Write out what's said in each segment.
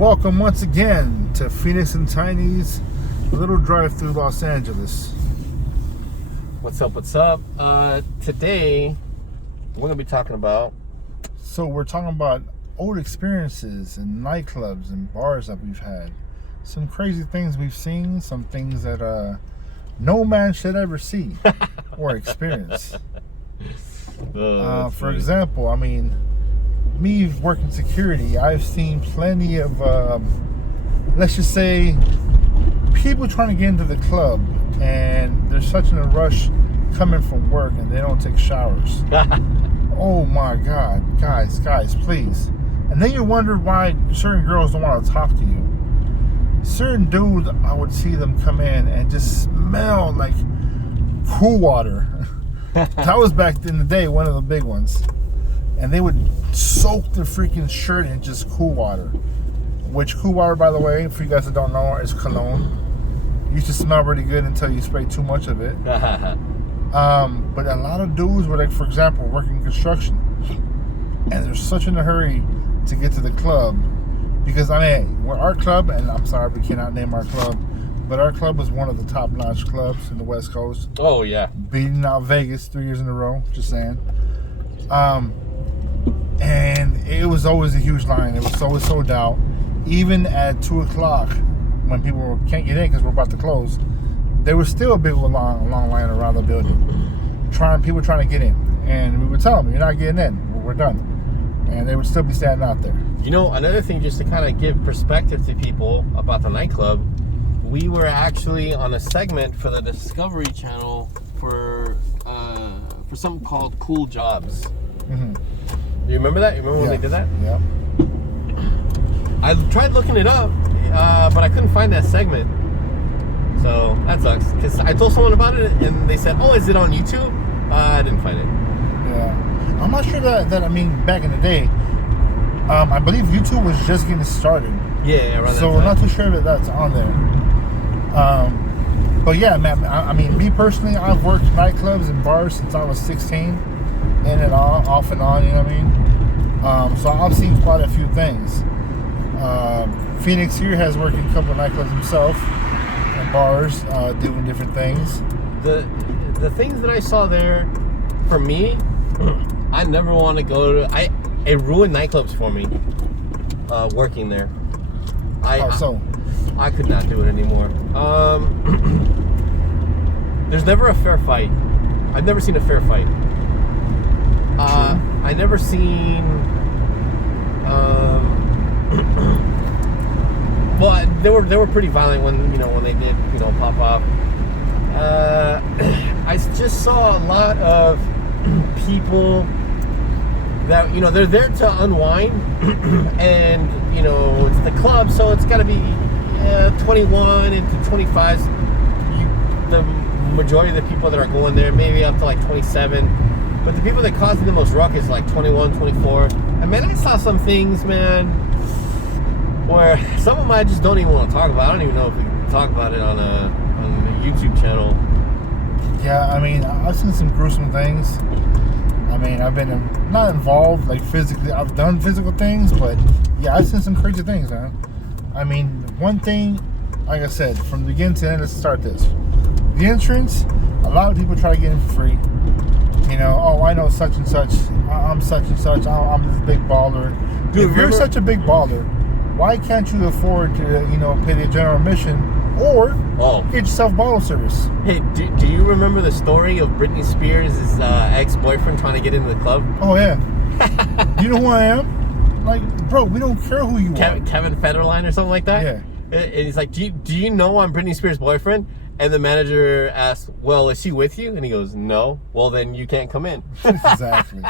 Welcome once again to Phoenix and Tiny's little drive through Los Angeles. What's up? Today we're going to be talking about... So we're talking about old experiences and nightclubs and bars that we've had. Some crazy things we've seen, some things that no man should ever see or experience. For example, I mean, me working security, I've seen plenty of, let's just say, people trying to get into the club and they're such in a rush coming from work and they don't take showers. Oh my God, guys, please. And then you wonder why certain girls don't want to talk to you. Certain dudes, I would see them come in and just smell like cool water. That was back in the day, one of the big ones. And they would soak their freaking shirt in just cool water. Which cool water, by the way, for you guys that don't know, is cologne. It used to smell really good until you spray too much of it. But a lot of dudes were like, for example, working construction. And they're such in a hurry to get to the club. Because, I mean, we're our club, and I'm sorry we cannot name our club, but our club was one of the top-notch clubs in the West Coast. Oh, yeah. Beating out Vegas 3 years in a row, just saying. And it was always a huge line. It was always sold out. Even at 2 o'clock, when people can't get in because we're about to close, there was still a big long line around the building. People trying to get in. And we would tell them, you're not getting in. We're done. And they would still be standing out there. You know, another thing, just to kind of give perspective to people about the nightclub, we were actually on a segment for the Discovery Channel for something called Cool Jobs. Mm-hmm. You remember that? You remember when they did that? Yeah. I tried looking it up, but I couldn't find that segment. So that sucks. Because I told someone about it, and they said, "Oh, is it on YouTube?" I didn't find it. Yeah. I'm not sure that I mean, back in the day, I believe YouTube was just getting started. Yeah, around that so time. We're not too sure that that's on there. But yeah, man, I mean, me personally, I've worked nightclubs and bars since I was 16, in and off and on, you know what I mean? So I've seen quite a few things. Phoenix here has worked in a couple of nightclubs himself and bars, doing different things. The things that I saw there, for me, I never want to go to. It ruined nightclubs for me. Working there, How so? I could not do it anymore. There's never a fair fight. I've never seen a fair fight. I never seen. Well, they were pretty violent when they did pop off. I just saw a lot of people that they're there to unwind, and it's the club, so it's got to be 21 into 25s. The majority of the people that are going there, maybe up to like 27, but the people that cause the most ruckus like 21, 24. And man, I saw some things, man, where some of them I just don't even want to talk about. I don't even know if we can talk about it on a YouTube channel. Yeah, I mean, I've seen some gruesome things. I mean, I've been not involved, like, physically. I've done physical things, but, yeah, I've seen some crazy things, man. I mean, one thing, like I said, from the beginning to the end, let's start this. The entrance, a lot of people try to get in for free. Oh, I know such and such. I'm such and such. I'm this big baller. Dude, if you're such a big baller, why can't you afford to, pay the general admission or get yourself bottle service? Hey, do you remember the story of Britney Spears' ex-boyfriend trying to get into the club? Oh, yeah. Do you know who I am? Like, bro, we don't care who you are. Kevin Federline or something like that? Yeah. And he's like, do you know I'm Britney Spears' boyfriend? And the manager asks, well, is she with you? And he goes, no. Well, then you can't come in. Exactly.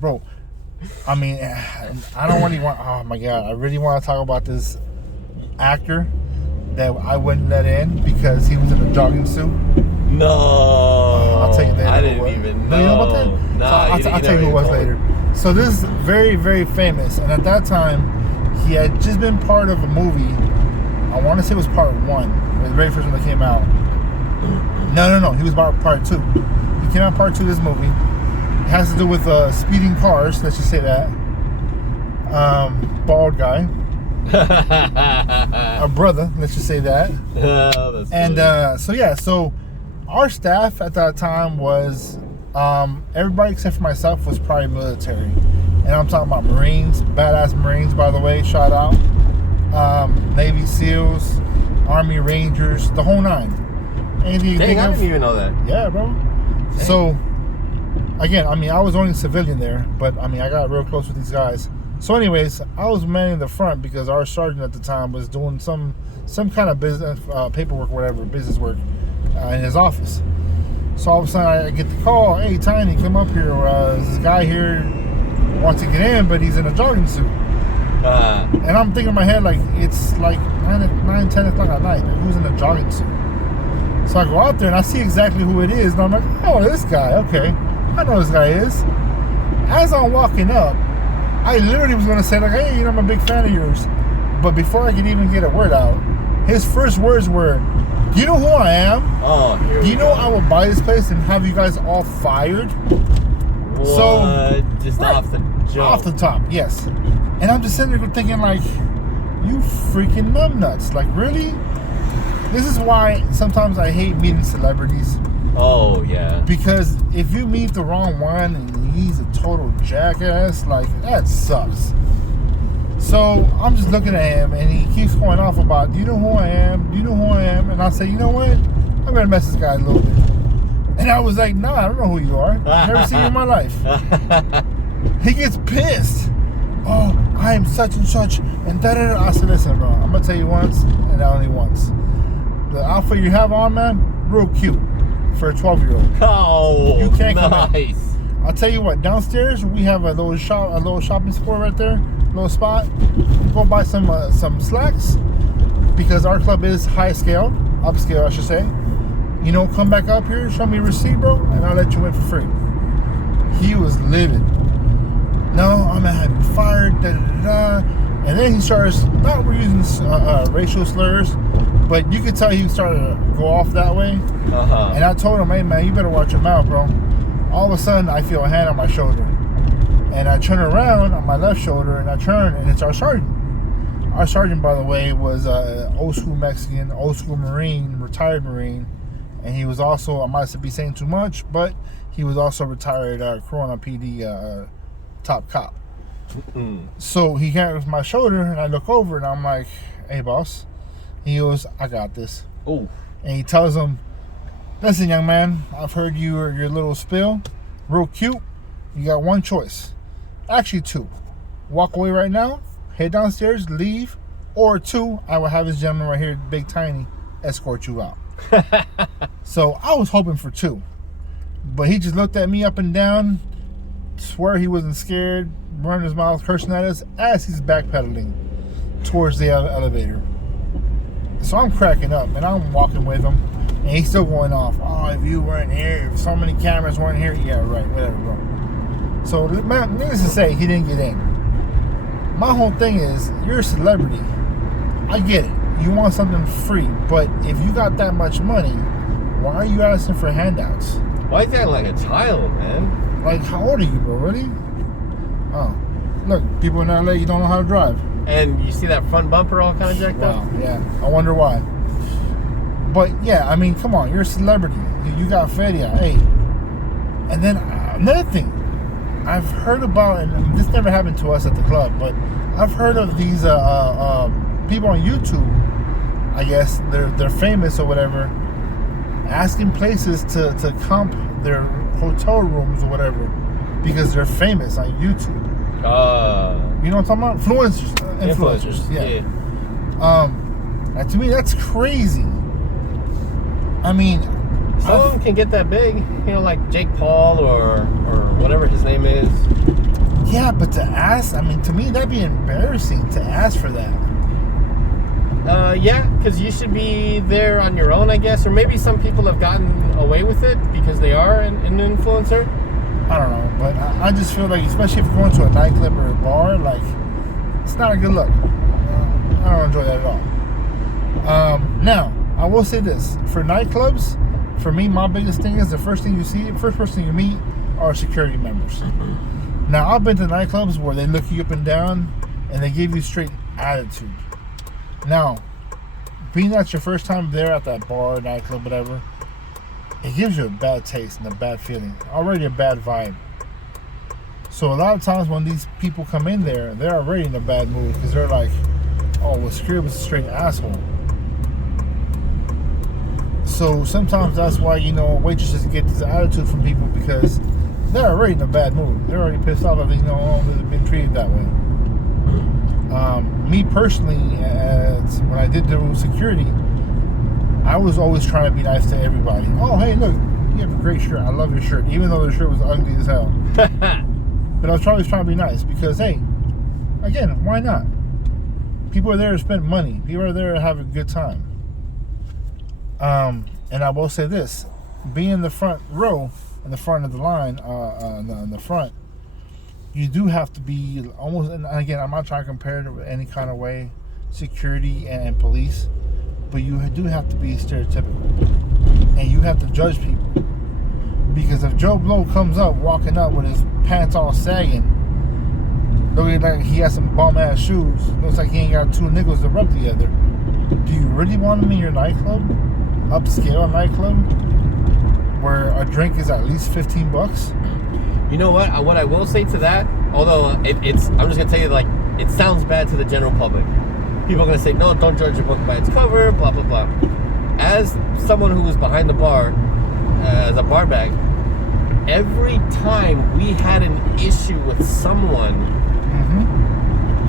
Bro, I mean, I don't really want... Oh, my God. I really want to talk about this actor that I wouldn't let in because he was in a jogging suit. No. I'll tell you later. I didn't even know. You know about that? Nah, so I'll tell you who it was later. So this is very, very famous. And at that time, he had just been part of a movie. I want to say it was part 1. It was the very first one that came out. No. He was part 2. He came out part 2 of this movie. It has to do with speeding cars. Let's just say that. bald guy, a brother. Let's just say that. Oh, that's And funny. so our staff at that time was everybody except for myself was probably military, and I'm talking about Marines, badass Marines, by the way. Shout out, Navy SEALs, Army Rangers, the whole nine. Anything you Dang, think I of? didn't even know that. Yeah, bro. So, again, I mean, I was only a civilian there, but I mean, I got real close with these guys. So, anyways, I was manning the front because our sergeant at the time was doing some kind of business paperwork, whatever, business work in his office. So all of a sudden, I get the call, "Hey, Tiny, come up here. This guy here wants to get in, but he's in a jogging suit." And I'm thinking in my head, like, it's like 9, 10 o'clock at night. Who's in a jogging suit? So I go out there and I see exactly who it is, and I'm like, "Oh, this guy. Okay, I know who this guy is." As I'm walking up, I literally was gonna say like, "Hey, you know, I'm a big fan of yours," but before I could even get a word out, his first words were, "Do you know who I am? Oh, here Do we you know go. I will buy this place and have you guys all fired?" What? So- Just Right. off the jump. Off the top, yes. And I'm just sitting there thinking like, you freaking numbnuts. Like, really? This is why sometimes I hate meeting celebrities. Oh, yeah. Because if you meet the wrong one and he's a total jackass, like, that sucks. So I'm just looking at him and he keeps going off about, "Do you know who I am? Do you know who I am?" And I say, "You know what? I'm going to mess this guy a little bit." And I was like, "Nah, I don't know who you are. I've never seen you in my life." He gets pissed. "Oh, I am such and such, and da-da-da." I said, "Listen, bro, I'm going to tell you once, and only once. The outfit you have on, man, real cute for a 12-year-old. Oh, You can't come in. nice. I'll tell you what, downstairs we have a little shopping spot right there, little spot. Go buy some slacks because our club is upscale, I should say. You know, come back up here, show me a receipt, bro, and I'll let you in for free." He was livid. "No, I'm gonna have you fired." Da, da, da, da. And then he starts not using racial slurs, but you could tell he started to go off that way. Uh-huh. And I told him, "Hey, man, you better watch your mouth, bro." All of a sudden, I feel a hand on my shoulder. And I turn around on my left shoulder, and I turn, and it's our sergeant. Our sergeant, by the way, was an old school Mexican, old school Marine, retired Marine. And he was also, I might be saying too much, but he was also retired Corona PD top cop. Mm. So he hands my shoulder, and I look over, and I'm like, "Hey, boss." He goes, "I got this." Oh. And he tells him, "Listen, young man, I've heard your little spill. Real cute. You got one choice. Actually, two. Walk away right now, head downstairs, leave, or two, I will have this gentleman right here, Big Tiny, escort you out." So I was hoping for two. But he just looked at me up and down, swear he wasn't scared, running his mouth, cursing at us as he's backpedaling towards the elevator. So I'm cracking up and I'm walking with him, and he's still going off. "Oh, if you weren't here, if so many cameras weren't here." Yeah, right, whatever, bro. So needless to say, he didn't get in. My whole thing is, you're a celebrity. I get it. You want something free, but if you got that much money, why are you asking for handouts? Why is that like a child, man? Like, how old are you, bro? Really? Oh, look, people in LA, you don't know how to drive. And you see that front bumper all kind of jacked Wow, up? yeah. I wonder why. But yeah, I mean, come on, you're a celebrity. You got feria, hey. And then another thing, I've heard about, and this never happened to us at the club, but I've heard of these people on YouTube. I guess they're famous or whatever, asking places to comp their hotel rooms or whatever because they're famous on YouTube. You know what I'm talking about? Influencers. Yeah. And to me, that's crazy. I mean, Some of them can get that big, you know, like Jake Paul or whatever his name is. yeah, but to ask, I mean, to me, that'd be embarrassing to ask for that. Yeah, because you should be there on your own, I guess. Or maybe some people have gotten away with it because they are an influencer. I don't know, but I just feel like, especially if you're going to a nightclub or a bar, like, it's not a good look. I don't enjoy that at all. Now, I will say this. For nightclubs, for me, my biggest thing is the first person you meet are security members. Now, I've been to nightclubs where they look you up and down, and they give you straight attitude. Now, being that's your first time there at that bar, nightclub, whatever, it gives you a bad taste and a bad feeling. Already a bad vibe. So a lot of times when these people come in there, they're already in a bad mood because they're like, oh, well, Scrib was a straight asshole. So sometimes that's why, waitresses get this attitude from people because they're already in a bad mood. They're already pissed off that they've been treated that way. Me personally, when I did do security, I was always trying to be nice to everybody. Oh, hey, look, you have a great shirt. I love your shirt, even though the shirt was ugly as hell. But I was always trying to be nice because, hey, again, why not? People are there to spend money. People are there to have a good time. And I will say this, being in the front row, in the front of the line, in the front, you do have to be almost, and again, I'm not trying to compare it with any kind of way, security and police, but you do have to be stereotypical. And you have to judge people. Because if Joe Blow comes up, walking up with his pants all sagging, looking like he has some bum-ass shoes, looks like he ain't got two nickels to rub together, do you really want him in your nightclub? Upscale nightclub? Where a drink is at least $15? You know what? What I will say to that, although I'm just gonna tell you, like, it sounds bad to the general public. People are gonna say, no, don't judge a book by its cover, blah blah blah. As someone who was behind the bar, as a bar back, every time we had an issue with someone,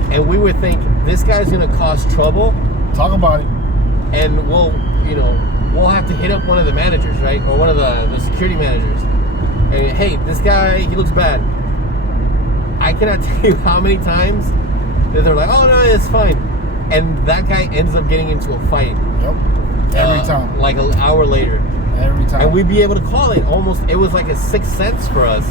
and we would think this guy's gonna cause trouble, talk about it, and we'll have to hit up one of the managers, right, or one of the security managers. And, hey, this guy, he looks bad. I cannot tell you how many times that they're like, oh, no, it's fine. And that guy ends up getting into a fight. Yep. Every time. Like an hour later. Every time. And we'd be able to call it almost, it was like a sixth sense for us.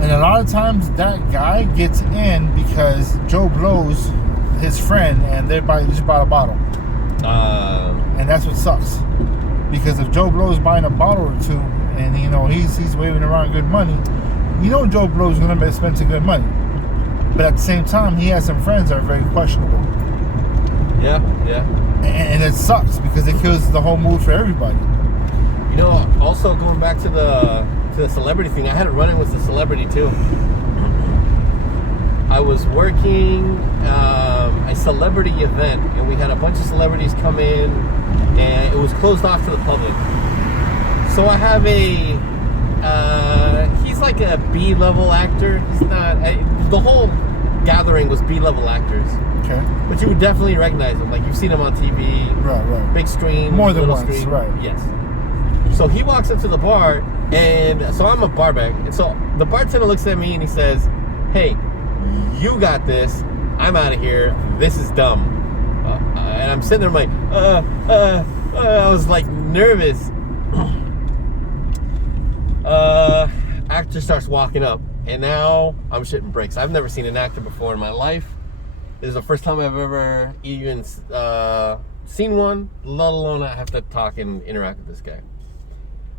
And a lot of times that guy gets in because Joe Blow's his friend and they just bought a bottle. And that's what sucks. Because if Joe Blow's buying a bottle or two and he's waving around good money, Joe Blow's gonna be spending good money. But at the same time, he has some friends that are very questionable. Yeah. And it sucks because it kills the whole mood for everybody. Also going back to the celebrity thing, I had a run-in with the celebrity too. I was working a celebrity event, and we had a bunch of celebrities come in, and it was closed off to the public. So I have he's like a B-level actor. He's not, the whole gathering was B-level actors. Okay. But you would definitely recognize him. Like, you've seen him on TV. Right. Big screen. More than little once, screen. right. Yes. So he walks up to the bar, and so I'm a bar back. And so the bartender looks at me and he says, hey, you got this. I'm out of here. This is dumb. And I'm sitting there like, I was like nervous. Actor starts walking up, and now I'm shitting bricks. I've never seen an actor before in my life. This is the first time I've ever even seen one, let alone I have to talk and interact with this guy.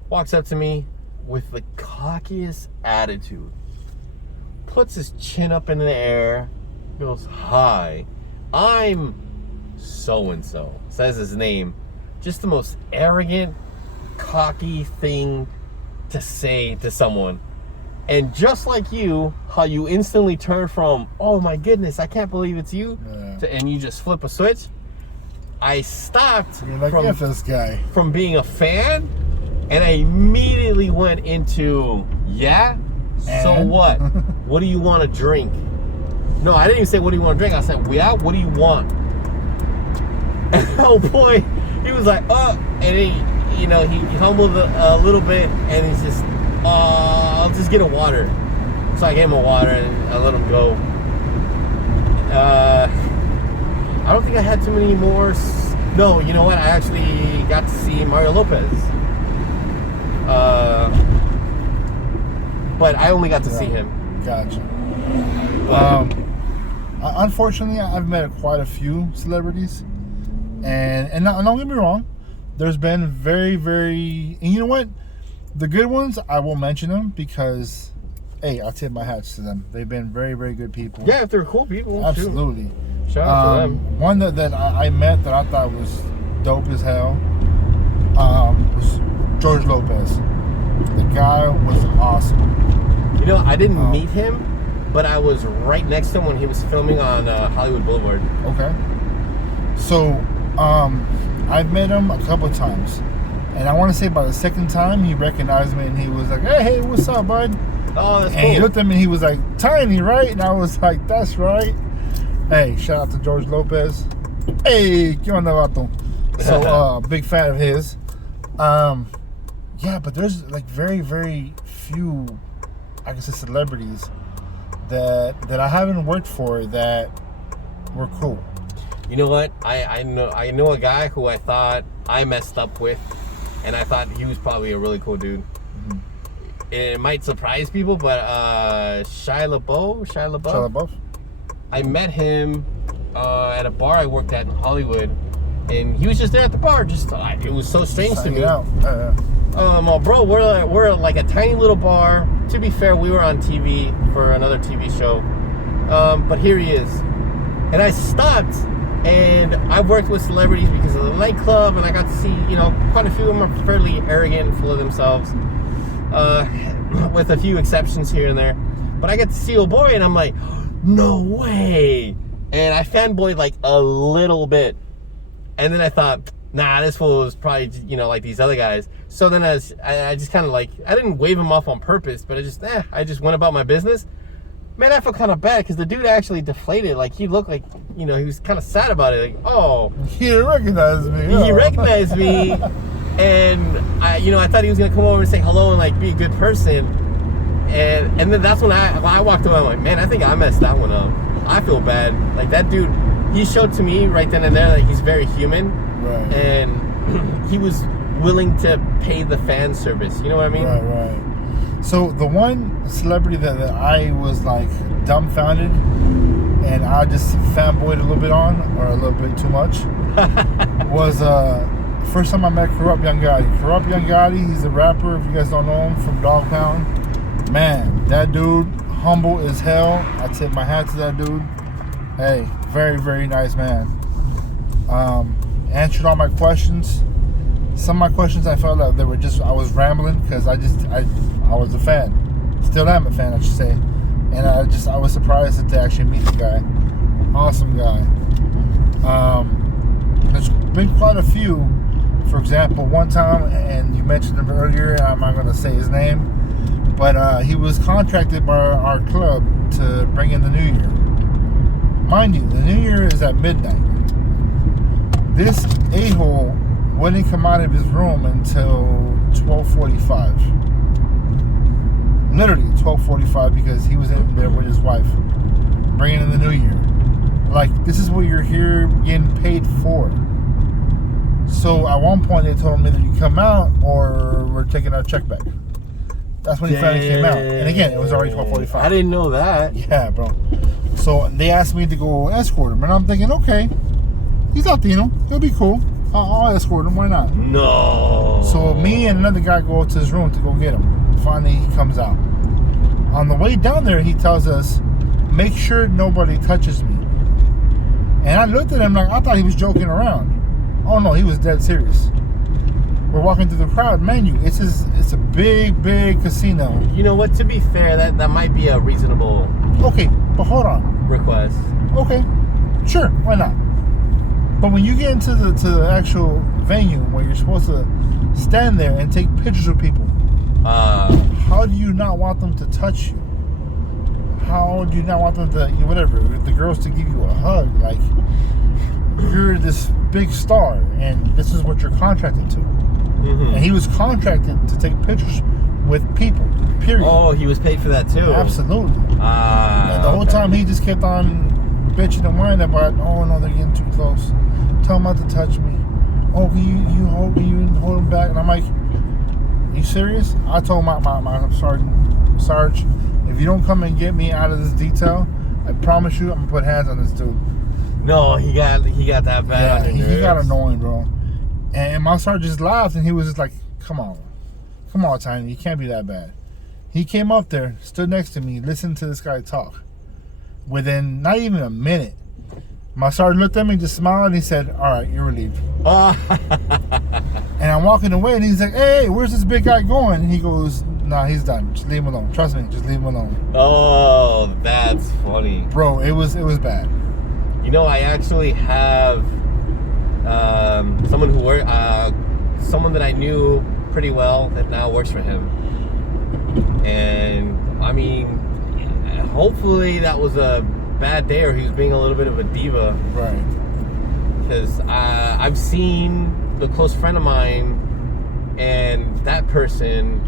Walks up to me with the cockiest attitude, puts his chin up in the air, goes, hi, I'm so-and-so, says his name. Just the most arrogant, cocky thing to say to someone. And just like you, how you instantly turn from, oh my goodness, I can't believe it's you, and you just flip a switch. I stopped this guy from being a fan, and I immediately went into, so what? What do you want to drink? No, I didn't even say, what do you want to drink? I said, what do you want? And oh boy, he was like, and he humbled a little bit, and he's just, I'll just get a water. So I gave him a water and I let him go. I don't think I had too many more. No, you know what? I actually got to see Mario Lopez. But I only got to see him. Gotcha. Unfortunately, I've met quite a few celebrities. And don't get me wrong, there's been very, very... And you know what? The good ones, I will mention them because, hey, I tip my hats to them. They've been very, very good people. Yeah, if they're cool people. Absolutely. Shoot. Shout out to them. One that I met that I thought was dope as hell was George Lopez. The guy was awesome. You know, I didn't meet him, but I was right next to him when he was filming on Hollywood Boulevard. Okay. So, I've met him a couple times. And I want to say by the second time, he recognized me and he was like, hey, what's up, bud? Oh, that's cool. And he looked at me and he was like, Tiny, right? And I was like, that's right. Hey, shout out to George Lopez. Hey, ¿qué onda, vato? So, big fan of his. Yeah, but there's like very, very few, I guess, celebrities that I haven't worked for that were cool. You know what? I know a guy who I thought I messed up with, and I thought he was probably a really cool dude. Mm-hmm. It might surprise people, but Shia LaBeouf. I met him at a bar I worked at in Hollywood, and he was just there at the bar. It was so strange to me. Bro, we're like a tiny little bar. To be fair, we were on TV for another TV show, but here he is, and I stopped. And I've worked with celebrities because of the nightclub, and I got to see, quite a few of them are fairly arrogant and full of themselves, with a few exceptions here and there. But I get to see old boy, and I'm like, no way! And I fanboyed like a little bit. And then I thought, nah, this fool is probably, like these other guys. So then I just kind of like, I didn't wave him off on purpose, but I just went about my business. Man, I felt kind of bad because the dude actually deflated. Like, he looked like, he was kind of sad about it. Like, oh. He recognized me. He recognized me. And, I thought he was going to come over and say hello and, like, be a good person. And then that's when I walked away. I'm like, man, I think I messed that one up. I feel bad. Like, that dude, he showed to me right then and there that he's very human. Right. And he was willing to pay the fan service. You know what I mean? Right. So the one celebrity that I was like dumbfounded and I just fanboyed a little bit on, or a little bit too much, was first time I met Corrupt Young Gotti. Corrupt Young Gotti, he's a rapper, if you guys don't know him, from Dog Pound. Man, that dude, humble as hell. I tip my hat to that dude. Hey, very, very nice man. Answered all my questions. Some of my questions I felt like I was rambling because I was a fan. Still am a fan, I should say. And I was surprised to actually meet the guy. Awesome guy. There's been quite a few. For example, one time, and you mentioned him earlier, I'm not going to say his name, but he was contracted by our club to bring in the New Year. Mind you, the New Year is at midnight. This a-hole wouldn't come out of his room until 12:45. Literally 12:45, because he was in there with his wife, bringing in the New Year. Like, this is what you're here getting paid for. So at one point they told me that you come out or we're taking our check back. That's when he finally came out. And again, it was already 12:45. I didn't know that. Yeah, bro. So they asked me to go escort him, and I'm thinking, okay, he's Latino, he'll be cool. I'll escort him, why not? No. So me and another guy go to his room to go get him. Finally, he comes out. On the way down there, he tells us, make sure nobody touches me. And I looked at him like, I thought he was joking around. Oh no, he was dead serious. We're walking through the crowd. Man, it's a big, big casino. You know what? To be fair, that might be a reasonable Okay, but hold on. request. Okay, sure, why not? But when you get into the actual venue where you're supposed to stand there and take pictures of people, how do you not want them to touch you? How do you not want them to, whatever, the girls to give you a hug? Like, you're this big star, and this is what you're contracted to. Mm-hmm. And he was contracted to take pictures with people, period. Oh, he was paid for that too? Absolutely. And the whole time he just kept on bitching and whining about, oh no, they're getting too close. Tell them not to touch me. Oh, can you hold them back? And I'm like, are you serious? I told my Sarge, if you don't come and get me out of this detail, I promise you I'm gonna put hands on this dude. No, he got that bad. Yeah, he got annoying, bro. And my Sarge just laughed, and he was just like, come on, Tiny, you can't be that bad. He came up there, stood next to me, listened to this guy talk. Within not even a minute, my sergeant looked at me, just smiled, and he said, "All right, you're relieved." And I'm walking away, and he's like, "Hey, where's this big guy going?" And he goes, "Nah, he's done. Just leave him alone. Trust me, just leave him alone." Oh, that's funny. Bro, it was bad. You know, I actually have someone someone that I knew pretty well that now works for him. And I mean, hopefully that was a bad day, or he was being a little bit of a diva. Right. Because I've seen the close friend of mine and that person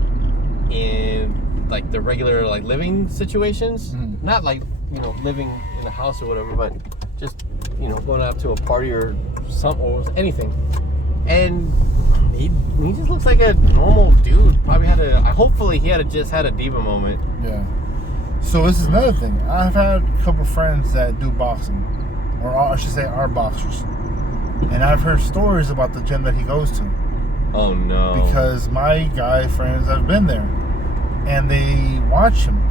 in like the regular like living situations, not like, you know, living in a house or whatever, but just, you know, going out to a party or something or anything. And he just looks like a normal dude. Probably hopefully he just had a diva moment. Yeah. So this is another thing. I've had a couple friends that do boxing, or I should say are boxers. And I've heard stories about the gym that he goes to. Oh no. Because my guy friends have been there and they watch him.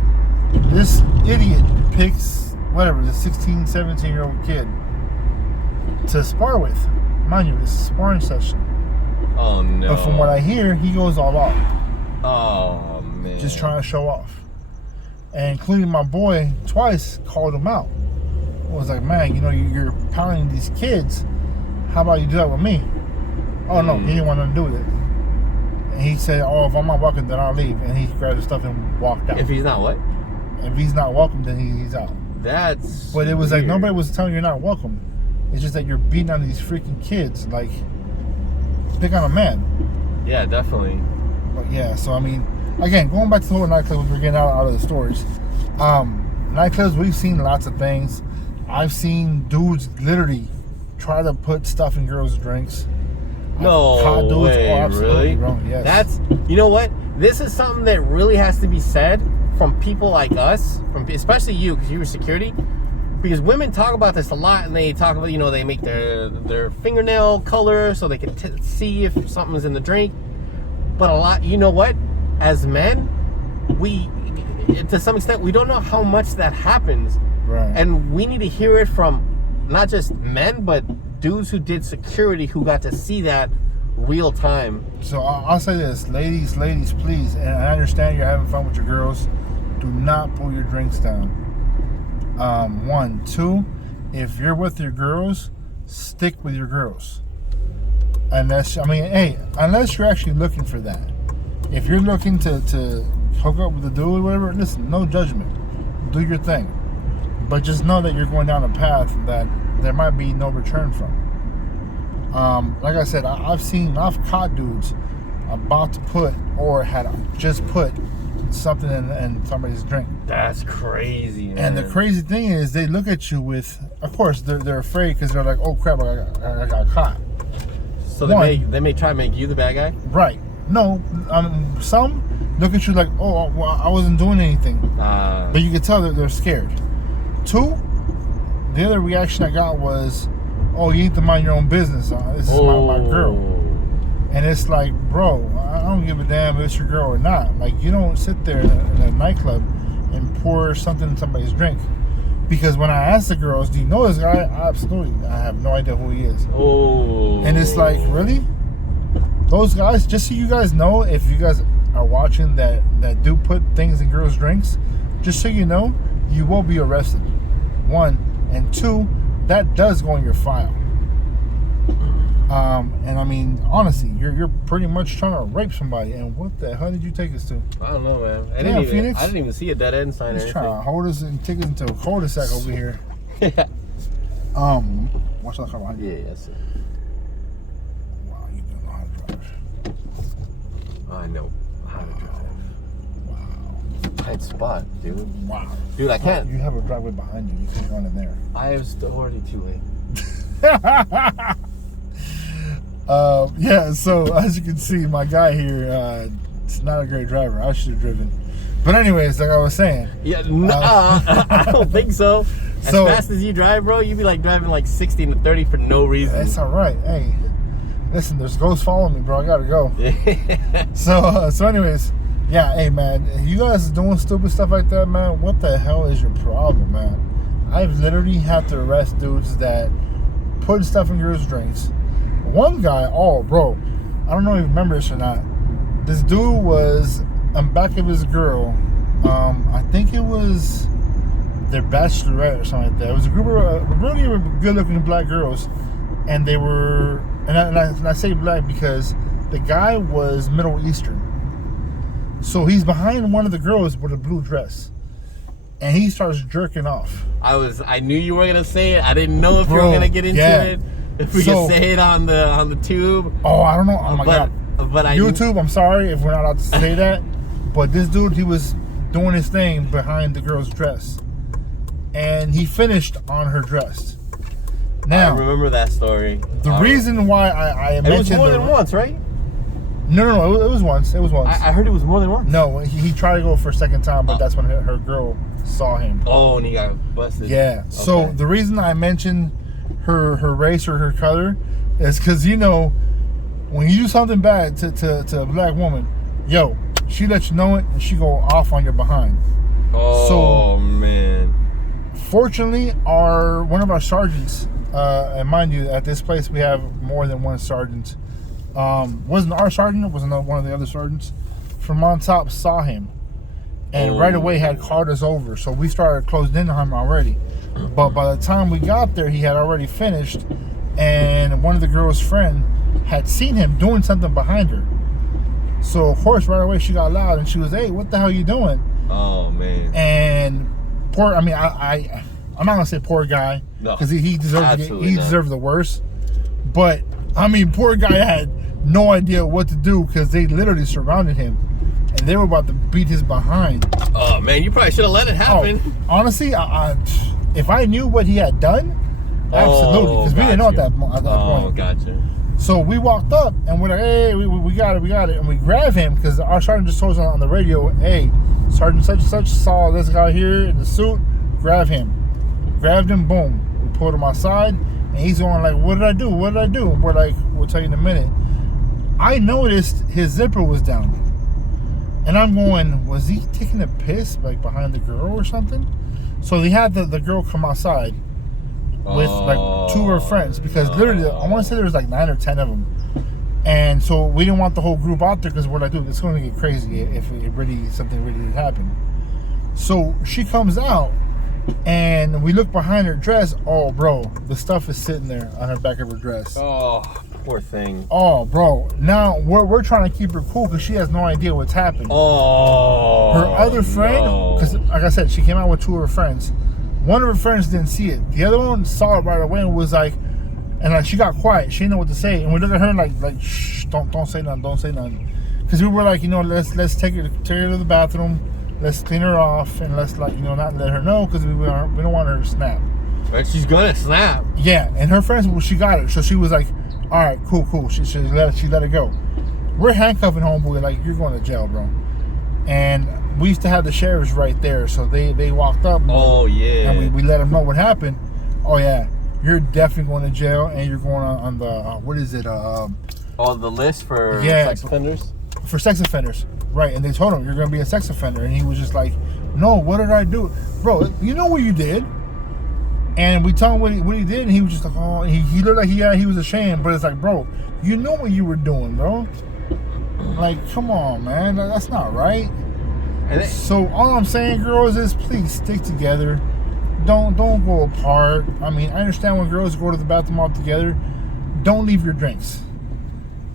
This idiot picks whatever, the 16, 17-year-old kid to spar with. Mind you, this is a sparring session. Oh no. But from what I hear, he goes all out. Oh man. Just trying to show off. And including my boy twice called him out. I was like, "Man, you know, you're pounding these kids. How about you do that with me?" Oh no, he didn't want nothing to do with it. And he said, "Oh, if I'm not welcome, then I'll leave." And he grabbed his stuff and walked out. If he's not what? If he's not welcome, then he's out. That's But it was weird. like nobody was telling you you're not welcome. It's just that you're beating on these freaking kids. Like, pick on a man. Yeah, definitely. But yeah, so I mean, again, going back to the whole nightclubs, we're getting out of the stories. Nightclubs, we've seen lots of things. I've seen dudes literally try to put stuff in girls' drinks. No Hot dudes, way, absolutely, really? bro, yes. That's, you know what? This is something that really has to be said from people like us, especially you, because you were security. Because women talk about this a lot, and they talk about, you know, they make their fingernail color so they can see if something's in the drink. But a lot, you know what? As men, we, to some extent, we don't know how much that happens. Right. And we need to hear it from not just men, but dudes who did security who got to see that real time. So I'll say this, ladies, please, and I understand you're having fun with your girls. Do not pull your drinks down. 1, 2, if you're with your girls, stick with your girls. Unless, I mean, hey, unless you're actually looking for that. If you're looking to hook up with a dude or whatever, listen, no judgment. Do your thing. But just know that you're going down a path that there might be no return from. Like I said, I've caught dudes about to put or had just put something in somebody's drink. That's crazy, man. And the crazy thing is, they look at you with, of course, they're afraid because they're like, "Oh crap, I got caught." So they may try to make you the bad guy? Right. No, some look at you like, "Oh, well, I wasn't doing anything," but you can tell that they're scared. 2, the other reaction I got was, "Oh, you need to mind your own business. This is my girl." And it's like, bro, I don't give a damn if it's your girl or not. Like, you don't sit there in a nightclub and pour something in somebody's drink. Because when I ask the girls, "Do you know this guy?" Absolutely. I have no idea who he is. Oh. And it's like, really? Those guys, just so you guys know, if you guys are watching that do put things in girls' drinks, just so you know, you will be arrested. 1, and 2, that does go in your file. And I mean, honestly, you're pretty much trying to rape somebody. And what the hell did you take us to? I don't know, man. I Phoenix? didn't even see a dead end sign or He's anything. trying to hold us and take us into a cul-de-sac over here. Watch that car behind you. Yeah, that's it. Wow, you don't know how to drive. I know how to drive. Wow. Tight spot, dude. Wow. Dude, I can't. You have a driveway behind you. You can't run in there. I have already 2-way. Yeah, so as you can see, my guy here, it's not a great driver. I should have driven. But anyways, like I was saying. Yeah, I don't think so. As fast as you drive, bro, you be like driving like 60 to 30 for no reason. That's all right. Hey, listen, there's ghosts following me, bro. I gotta go. So anyways, Yeah, hey man, if you guys doing stupid stuff like that, man, what the hell is your problem, man? I've literally had to arrest dudes that put stuff in girls' drinks. One guy, oh bro, I don't know if you remember this or not. This dude was on back of his girl. I think it was their bachelorette or something like that. It was a group of really good-looking black girls, and they were, and I say black because the guy was Middle Eastern. So he's behind one of the girls with a blue dress, and he starts jerking off. I knew you were gonna say it. I didn't know if you were gonna get into it. If we could say it on the tube. Oh, I don't know. Oh my god. But YouTube, I'm sorry if we're not allowed to say that, but this dude, he was doing his thing behind the girl's dress, and he finished on her dress. Now, I remember that story. The reason why I mentioned it was more than once, right? No, it was once. It was once. I heard it was more than once. No, he tried to go for a second time, but that's when her girl saw him. Oh, and he got busted. Yeah. Okay. So the reason I mentioned her race or her color is because, you know, when you do something bad to a black woman, yo, she lets you know it and she go off on your behind. Oh, man. Fortunately, one of our sergeants, and mind you, at this place we have more than one sergeant. Wasn't our sergeant, it was one of the other sergeants from on top, saw him and right away had called us over, so we started closing in on him already. But by the time we got there, he had already finished, and one of the girl's friend had seen him doing something behind her. So of course right away she got loud and she was, hey, what the hell are you doing? Oh man. And poor, I mean, I'm not gonna say poor guy, because he deserved the worst, but I mean, poor guy had no idea what to do because they literally surrounded him and they were about to beat his behind. Oh man, you probably should have let it happen. Oh, honestly, if I knew what he had done, absolutely, because we didn't know at that point. Oh, gotcha. So we walked up and we're like, hey, we got it, and we grabbed him because our sergeant just told us on the radio, hey, Sergeant such and such saw this guy here in the suit, grabbed him, boom, we pulled him outside. And he's going like, what did I do? We're like, we'll tell you in a minute. I noticed his zipper was down. And I'm going, was he taking a piss like behind the girl or something? So they had the girl come outside with like two of her friends, because literally, I want to say there was like 9 or 10 of them. And so we didn't want the whole group out there because we're like, dude, it's going to get crazy if something really did happen. So she comes out. And we look behind her dress. Oh, bro, the stuff is sitting there on her back of her dress. Oh, poor thing. Oh, bro. Now we're trying to keep her cool because she has no idea what's happened. Oh. Her other friend, because like I said, she came out with two of her friends. One of her friends didn't see it. The other one saw it right away and was like, and she got quiet. She didn't know what to say. And we looked at her like, shh, don't say nothing. Because we were like, you know, let's take her to the bathroom. Let's clean her off and let's not let her know because we don't want her to snap. But she's gonna snap. Yeah, and her friends, well, she got it, so she was like, all right, cool. She let it go. We're handcuffing homeboy like, you're going to jail, bro. And we used to have the sheriffs right there, so they walked up. Oh yeah. And we let them know what happened. Oh yeah, you're definitely going to jail, and you're going on the what is it? The list for sex offenders. For sex offenders. Right, and they told him, you're going to be a sex offender. And he was just like, no, what did I do? Bro, you know what you did? And we told him what he did, and he was just like, oh, he looked like he was ashamed. But it's like, bro, you know what you were doing, bro. Like, come on, man. That's not right. So all I'm saying, girls, is please stick together. Don't go apart. I mean, I understand when girls go to the bathroom all together. Don't leave your drinks.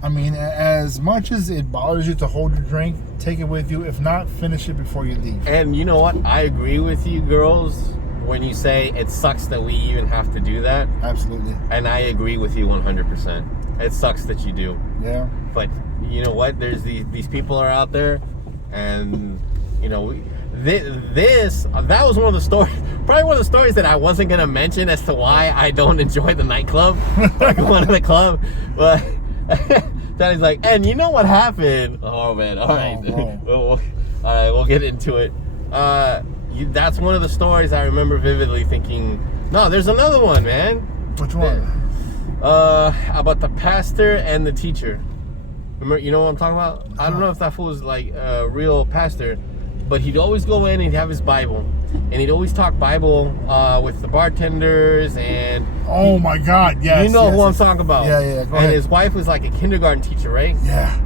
I mean, as much as it bothers you to hold your drink, take it with you. If not, finish it before you leave. And you know what? I agree with you, girls, when you say it sucks that we even have to do that. Absolutely. And I agree with you 100%. It sucks that you do. Yeah. But you know what? There's these people are out there, and you know, that was one of the stories, probably one of the stories that I wasn't gonna mention as to why I don't enjoy the nightclub, like going to the club, but. Daddy's like, and you know what happened? Oh man, all right, all right, we'll get into it. That's one of the stories I remember vividly thinking. No, there's another one, man. Which one? About the pastor and the teacher. Remember, you know what I'm talking about? I don't know if that fool was like a real pastor, but he'd always go in and he'd have his Bible, and he'd always talk Bible with the bartenders and. Oh my God! Yes. You know who I'm talking about? Yeah. Go and ahead. his wife was like a kindergarten teacher, right? Yeah.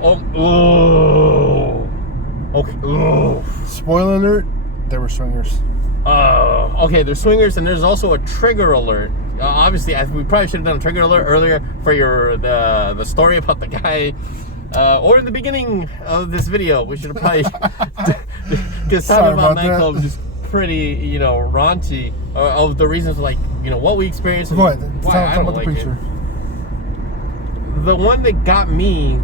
Oh. Okay. Oh. Spoiler alert: they were swingers. Okay, there's swingers, and there's also a trigger alert. Obviously, we probably should have done a trigger alert earlier for the story about the guy, or in the beginning of this video. We should have probably because talking about nightclub is just pretty, raunchy. Of the reasons, like what we experienced. Go ahead. Why I don't like it. The one that got me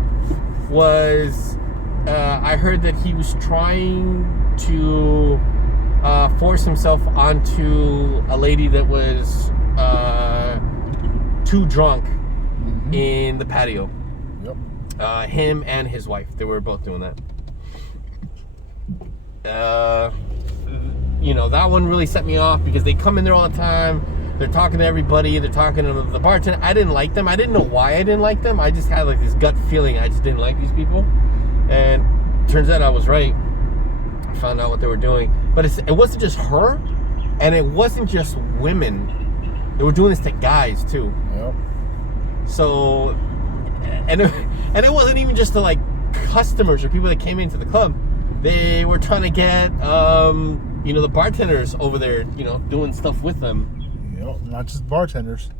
was I heard that he was trying to force himself onto a lady that was too drunk in the patio. Yep. Him and his wife, they were both doing that. That one really set me off because they come in there all the time. They're talking to everybody. They're talking to the bartender. I didn't like them. I didn't know why I didn't like them. I just had like this gut feeling. I just didn't like these people. And turns out I was right. I found out what they were doing. But it wasn't just her, and it wasn't just women. They were doing this to guys too. Yep. So, and it wasn't even just to like customers or people that came into the club. They were trying to get the bartenders over there, doing stuff with them. Yep. Not just bartenders.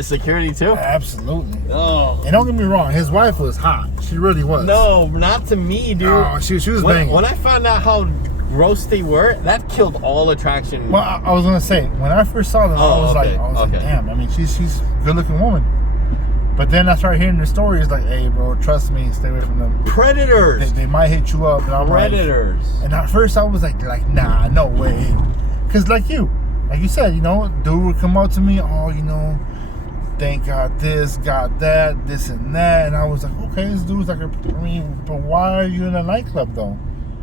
Security too? Absolutely. Oh. And don't get me wrong, his wife was hot. She really was. No, not to me, dude. Oh, she was banging. When I found out how gross they were, that killed all attraction. Well, I was gonna say, when I first saw them, I was like, damn. I mean, she's a good-looking woman. But then I started hearing the stories like, hey, bro, trust me, stay away from them. Predators. They might hit you up. And I'm Predators. Like, and at first I was like, nah, no way. Because like you said, dude would come up to me, thank God this, God that, this and that. And I was like, okay, this dude's like, but why are you in a nightclub though?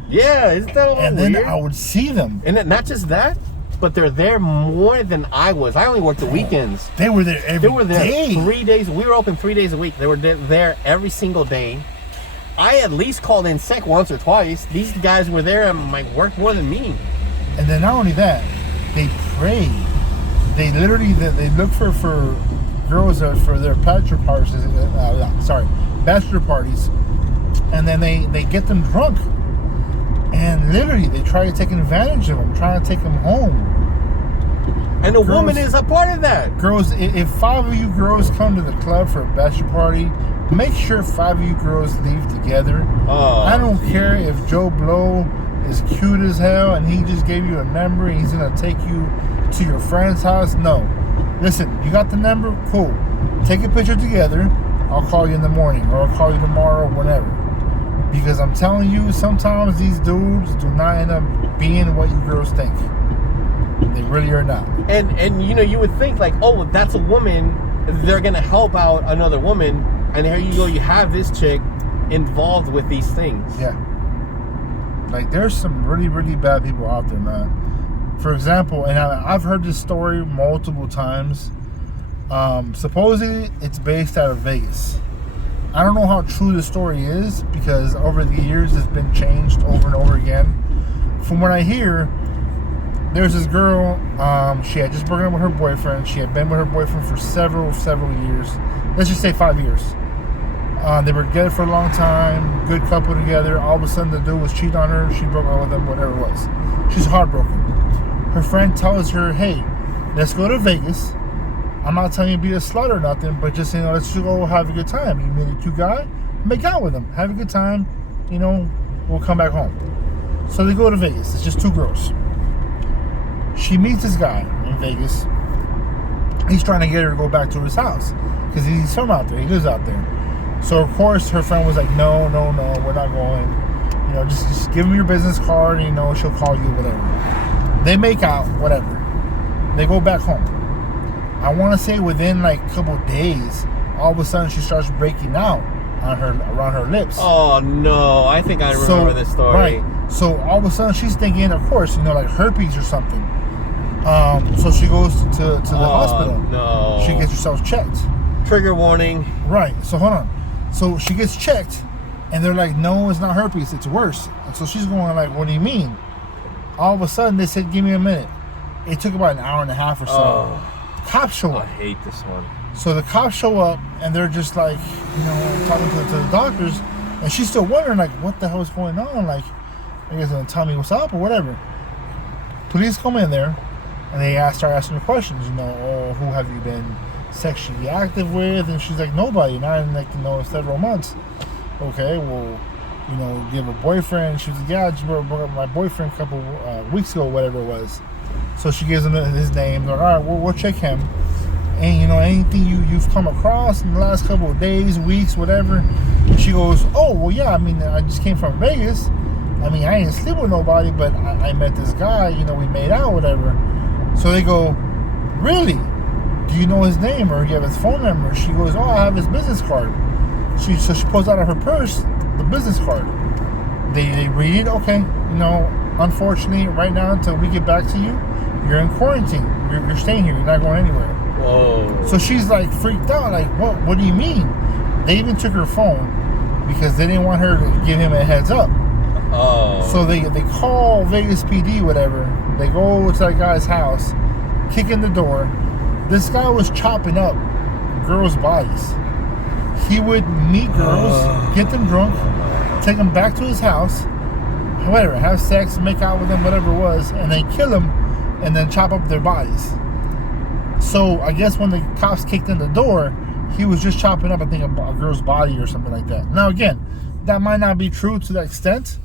Yeah, isn't that a little weird? And then I would see them. And not just that, but they're there more than I was. I only worked the weekends. They were there every day. They were there 3 days. We were open 3 days a week. They were there every single day. I at least called in sick once or twice. These guys were there and work more than me. And then not only that, they pray. They literally they look for girls for their bachelor parties. Bachelor parties, and then they get them drunk. And literally, they try to take advantage of them, trying to take them home. And the woman is a part of that. Girls, if 5 of you girls come to the club for a bachelor party, make sure 5 of you girls leave together. I don't care if Joe Blow is cute as hell and he just gave you a number and he's going to take you to your friend's house. No. Listen, you got the number? Cool. Take a picture together. I'll call you in the morning or I'll call you tomorrow or whenever. Because I'm telling you, sometimes these dudes do not end up being what you girls think. They really are not. And you would think like, oh, that's a woman. They're going to help out another woman. And here you go, you have this chick involved with these things. Yeah. Like, there's some really, really bad people out there, man. For example, and I've heard this story multiple times. Supposedly, it's based out of Vegas. I don't know how true the story is because over the years it's been changed over and over again. From what I hear, there's this girl, she had just broken up with her boyfriend. She had been with her boyfriend for several years. Let's just say 5 years. They were together for a long time, good couple together. All of a sudden the dude was cheating on her. She broke up with him, whatever it was. She's heartbroken. Her friend tells her, hey, let's go to Vegas. I'm not telling you to be a slut or nothing, but just, let's just go have a good time. You meet a cute guy, make out with him, have a good time, we'll come back home. So they go to Vegas. It's just 2 girls. She meets this guy in Vegas. He's trying to get her to go back to his house because he's from out there. He lives out there. So, of course, her friend was like, no, we're not going. Just give him your business card and, she'll call you, whatever. They make out, whatever. They go back home. I want to say within like a couple days, all of a sudden she starts breaking out around her lips. Oh no, I think I remember this story. Right. So all of a sudden she's thinking, of course, like herpes or something. So she goes to the hospital. No. She gets herself checked. Trigger warning. Right. So hold on. So she gets checked, and they're like, "No, it's not herpes. It's worse." And so she's going like, "What do you mean?" All of a sudden, they said, "Give me a minute." It took about an hour and a half or so. Oh, Cops show I up. hate this one. So the cops show up, and they're just like, talking to the doctors, and she's still wondering like, what the hell is going on? Like, I guess gonna tell me what's up or whatever. Police come in there, and they start asking her questions. Oh, who have you been sexually active with? And she's like, nobody, not in like several months. Okay, well, do you have a boyfriend? She was like, yeah, I just broke up with my boyfriend a couple weeks ago, whatever it was. So she gives him his name. They're like, all right, we'll check him. And anything you've come across in the last couple of days, weeks, whatever. She goes, oh, well, yeah, I mean, I just came from Vegas. I mean, I didn't sleep with nobody, but I met this guy, we made out, whatever. So they go, really? Do you know his name or do you have his phone number? She goes, oh, I have his business card. So she pulls out of her purse the business card. They read it, okay, unfortunately, right now until we get back to you, you're in quarantine. You're staying here. You're not going anywhere. Whoa. So she's like freaked out, like, what do you mean? They even took her phone because they didn't want her to give him a heads up. Oh. So they call Vegas PD, whatever. They go to that guy's house, kick in the door. This guy was chopping up girls' bodies. He would meet girls, get them drunk, take them back to his house, whatever, have sex, make out with them, whatever it was, and then kill them and then chop up their bodies. So I guess when the cops kicked in the door, he was just chopping up, I think, a girl's body or something like that. Now, again, that might not be true to that extent,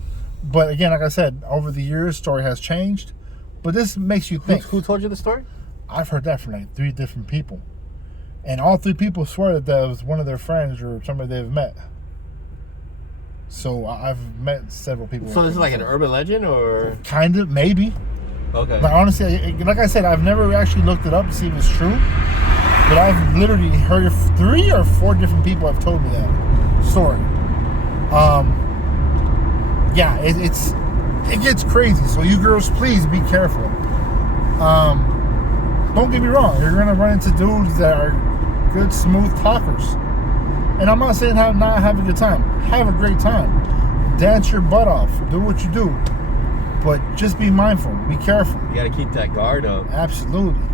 but again, like I said, over the years, story has changed. But this makes you think. Who told you the story? I've heard that from like 3 different people. And all 3 people swear that was one of their friends or somebody they've met. So I've met several people. So this is like an urban legend or? Kind of, maybe. Okay. But honestly, like I said, I've never actually looked it up to see if it's true. But I've literally heard 3 or 4 different people have told me that story. Yeah, it gets crazy. So you girls, please be careful. Don't get me wrong. You're gonna run into dudes that are good, smooth talkers. And I'm not saying not have a good time. Have a great time. Dance your butt off. Do what you do. But just be mindful. Be careful. You gotta keep that guard up. Absolutely.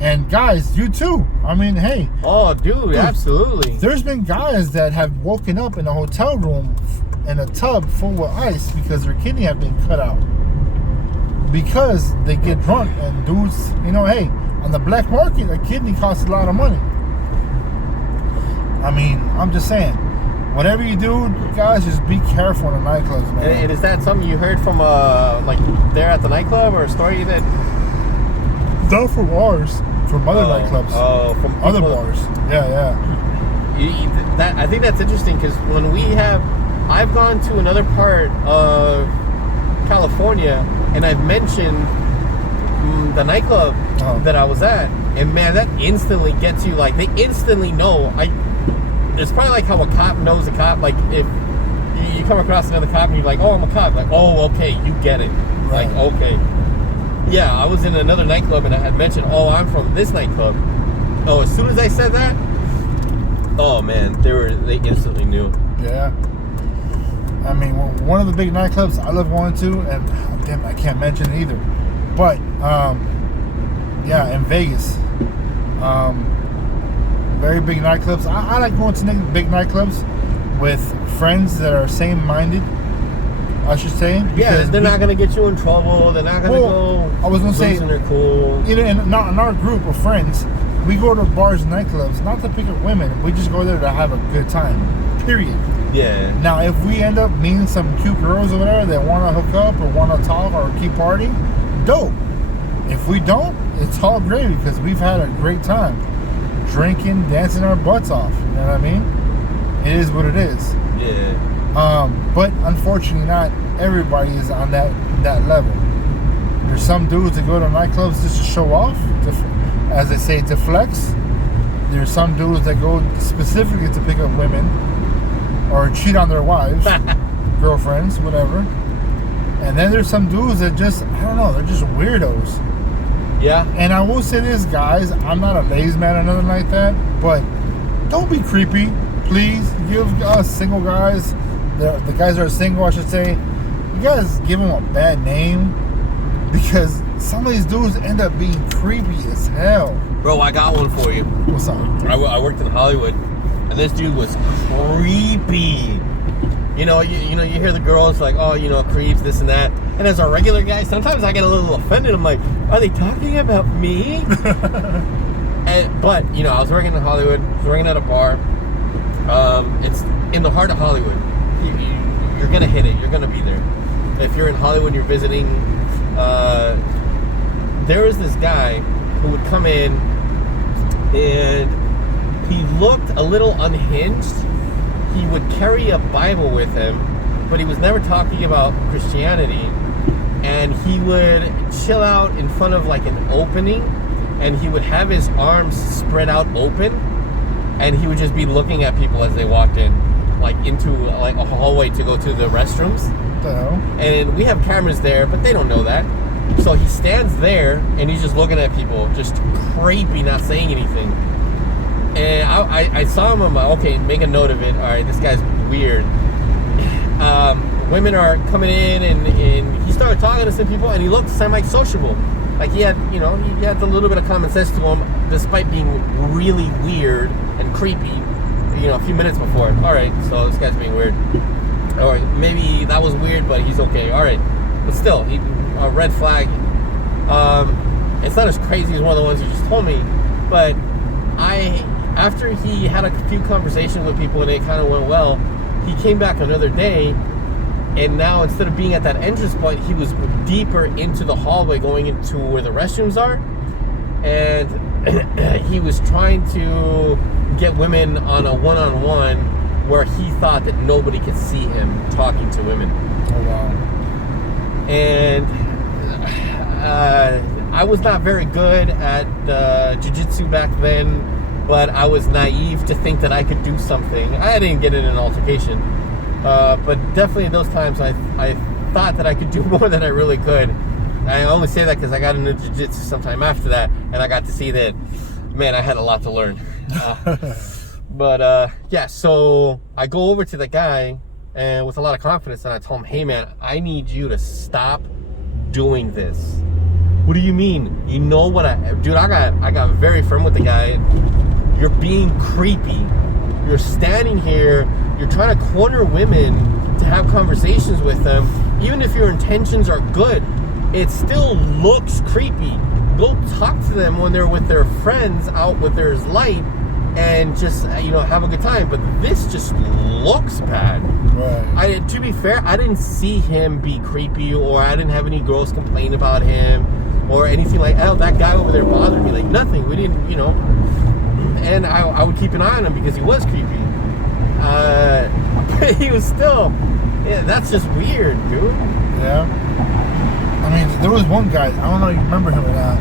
And guys, you too. I mean, hey. Oh, dude, absolutely. There's been guys that have woken up in a hotel room in a tub full of ice because their kidney had been cut out. Because they get drunk and dudes, hey, on the black market, a kidney costs a lot of money. I mean, I'm just saying, whatever you do, guys, just be careful in the nightclubs, man. And is that something you heard from, like, there at the nightclub or a story that... Not from ours, from other nightclubs. Oh, from people, other bars. Yeah. I think that's interesting because when I've gone to another part of California and I've mentioned the nightclub that I was at, and man, that instantly gets you, like, they instantly know. It's probably like how a cop knows a cop. Like, if you come across another cop and you're like, oh, I'm a cop. Like, oh, okay, you get it. Right. Like, okay. Yeah, I was in another nightclub and I had mentioned, oh, I'm from this nightclub. Oh, as soon as I said that, oh man, they instantly knew. Yeah. I mean, one of the big nightclubs I love going to, and damn, I can't mention it either. But yeah, in Vegas, very big nightclubs. I like going to big nightclubs with friends that are same-minded, I should say. Yeah, they're not gonna get you in trouble. They're not gonna go. I was gonna say, they're cool. In our group of friends, we go to bars and nightclubs not to pick up women. We just go there to have a good time. Period. Yeah. Now, if we end up meeting some cute girls or whatever that want to hook up or want to talk or keep partying, dope. If we don't, it's all gravy because we've had a great time drinking, dancing our butts off. You know what I mean? It is what it is. Yeah. But unfortunately, not everybody is on that level. There's some dudes that go to nightclubs just to show off, as they say, to flex. There's some dudes that go specifically to pick up women or cheat on their wives, girlfriends, whatever. And then there's some dudes that just, I don't know, they're just weirdos. Yeah. And I will say this, guys, I'm not a ladies' man or nothing like that, but don't be creepy. Please give us single guys, the guys that are single, I should say, you guys give them a bad name because some of these dudes end up being creepy as hell. Bro, I got one for you. What's up? I worked in Hollywood, and this dude was creepy. You know, you hear the girls like, oh, creeps, this and that. And as a regular guy, sometimes I get a little offended. I'm like, are they talking about me? But I was working in Hollywood. I was working at a bar. It's in the heart of Hollywood. You're gonna hit it. You're gonna be there. If you're in Hollywood, you're visiting. There was this guy who would come in, and he looked a little unhinged. He would carry a Bible with him, but he was never talking about Christianity. And he would chill out in front of like an opening, and he would have his arms spread out open, and he would just be looking at people as they walked in, like into like a hallway to go to the restrooms. What the hell? And we have cameras there, but they don't know that. So he stands there and he's just looking at people, just creepy, not saying anything. And I saw him. I'm like, okay, make a note of it. All right, this guy's weird. Women are coming in, and he started talking to some people, and he looked semi-sociable. Like he had a little bit of common sense to him, despite being really weird and creepy. A few minutes before. All right, so this guy's being weird. All right, maybe that was weird, but he's okay. All right, but still, a red flag. It's not as crazy as one of the ones you just told me, but after he had a few conversations with people and it kind of went well, he came back another day, and now instead of being at that entrance point, he was deeper into the hallway going into where the restrooms are, and he was trying to get women on a one-on-one where he thought that nobody could see him talking to women. Oh, wow. And I was not very good at jiu-jitsu back then, but I was naive to think that I could do something. I didn't get in an altercation, but definitely in those times I thought that I could do more than I really could. I only say that because I got into jiu-jitsu sometime after that, and I got to see that, man, I had a lot to learn. But yeah, so I go over to the guy and with a lot of confidence, and I told him, hey man, I need you to stop doing this. What do you mean? You know what dude, I got very firm with the guy. You're being creepy. You're standing here, you're trying to corner women to have conversations with them. Even if your intentions are good, it still looks creepy. Go talk to them when they're with their friends out with their light and just, have a good time. But this just looks bad. Right. To be fair, I didn't see him be creepy, or I didn't have any girls complain about him or anything like, oh, that guy over there bothered me. Like, nothing. We didn't, And I would keep an eye on him because he was creepy. But he was still, that's just weird, dude. Yeah. I mean, there was one guy, I don't know if you remember him or not.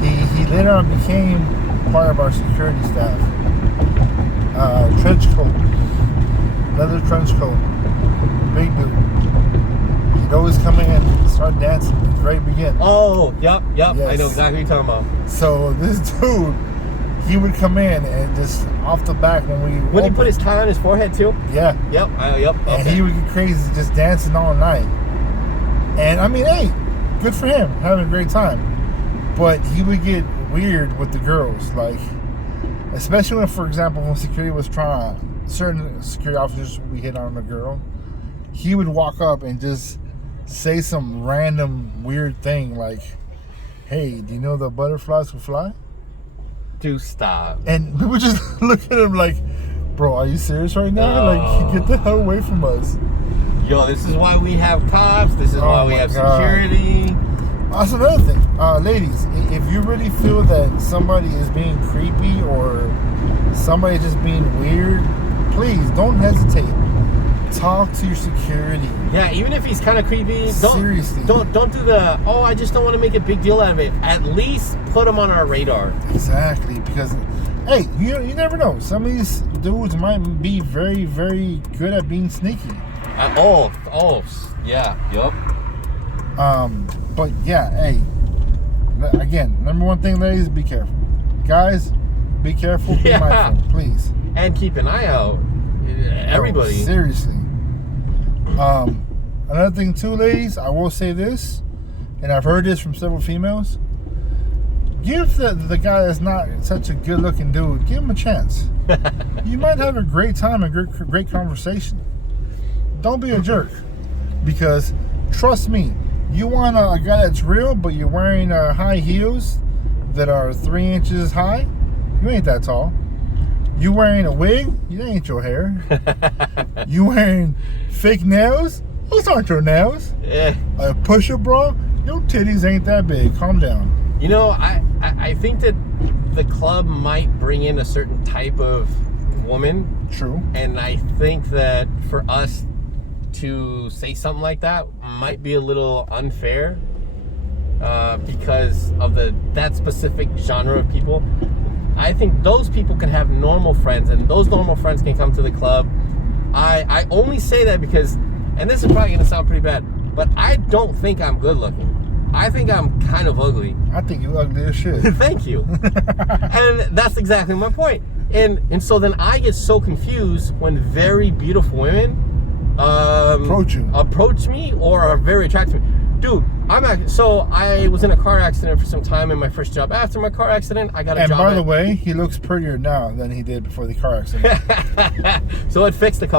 He later on became part of our security staff. Trench coat. Leather trench coat. Big dude. He'd always come in and start dancing at the very beginning. Oh, yep. Yes. I know exactly what you're talking about. So this dude, he would come in and just off the back when he put his tie on his forehead too? Yeah. Yep. Yep. Okay. And he would get crazy just dancing all night. And I mean, hey, good for him, having a great time. But he would get weird with the girls, like, especially when, for example, when security was certain security officers would be hit on a girl, he would walk up and just say some random weird thing like, hey, do you know the butterflies will fly? Do stop. And we would just look at him like, bro, are you serious right now? Like, get the hell away from us. Yo, this is why we have cops. This is why we have security. That's another thing. Ladies, if you really feel that somebody is being creepy or somebody just being weird, please don't hesitate. Talk to your security. Yeah, even if he's kind of creepy, Seriously. don't do the, oh, I just don't want to make a big deal out of it. At least put him on our radar. Exactly, because, hey, you never know. Some of these dudes might be very, very good at being sneaky. Yeah, yup. But yeah, hey, again, number one thing, ladies, be careful. Guys, be careful, be mindful, please. and keep an eye out. Everybody. Oh, seriously. Another thing too, ladies, I will say this, and I've heard this from several females. Give the guy that's not such a good looking dude, give him a chance. You might have a great time and great conversation. Don't be a jerk. Because trust me, you want a guy that's real, but you're wearing high heels that are 3 inches high, you ain't that tall. You wearing a wig, you ain't your hair. You wearing fake nails, those aren't your nails. Yeah. A push-up bra, your titties ain't that big. Calm down. You know, I think that the club might bring in a certain type of woman. True. And I think that for us to say something like that might be a little unfair because of that specific genre of people. I think those people can have normal friends, and those normal friends can come to the club. I only say that because, and this is probably going to sound pretty bad, but I don't think I'm good looking. I think I'm kind of ugly. I think you ugly as shit. Thank you. And that's exactly my point. And so then I get so confused when very beautiful women approach me or are very attracted to me. Dude, so I was in a car accident for some time in my first job. After my car accident, I got a job. And by the way, he looks prettier now than he did before the car accident. So it fixed a couple